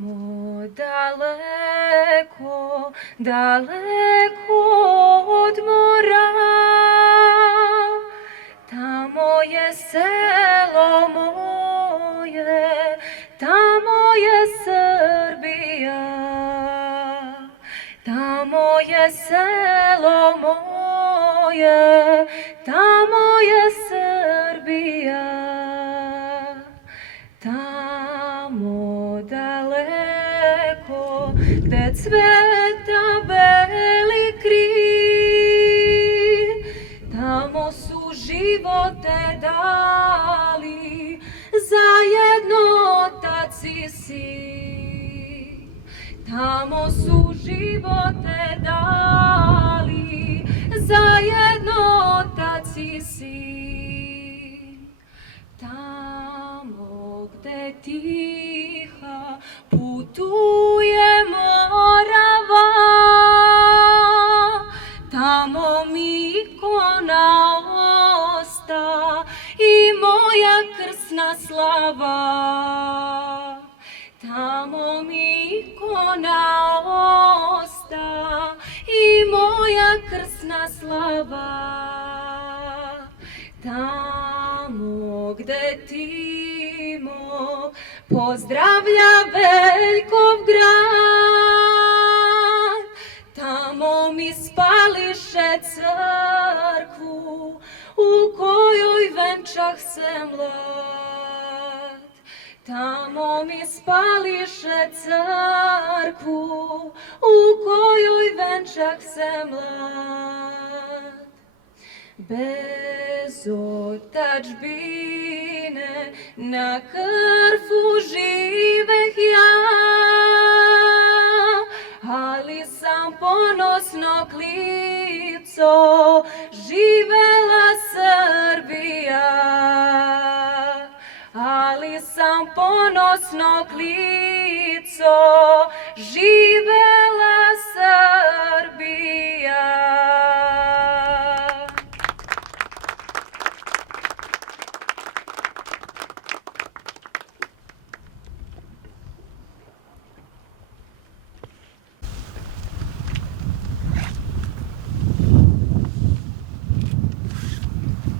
Tamo daleko, daleko od mora, tamo je selo moje, tamo je Srbija. Tamo je selo moje, tamo je Srbija. Tamo daleko, gde cveta beli krin, tamo su živote dali, zajedno otac i sin. Tamo su živote dali, zajedno otac i sin. Tamo gde tiha putuje Morava, tamo mi ikona osta i moja krsna slava. Tamo mi ikona osta i moja krsna slava. Tamo gde Timo pozdravlja Veljkov grad, tamo mi spališe crkvu u kojoj venčah se mlad. Tamo mi spališe crkvu u kojoj venčah se mlad. Bez otadžbine na Krfu živeh ja, ali sam ponosno klico, živela Srbija. Ali sam ponosno klico, živela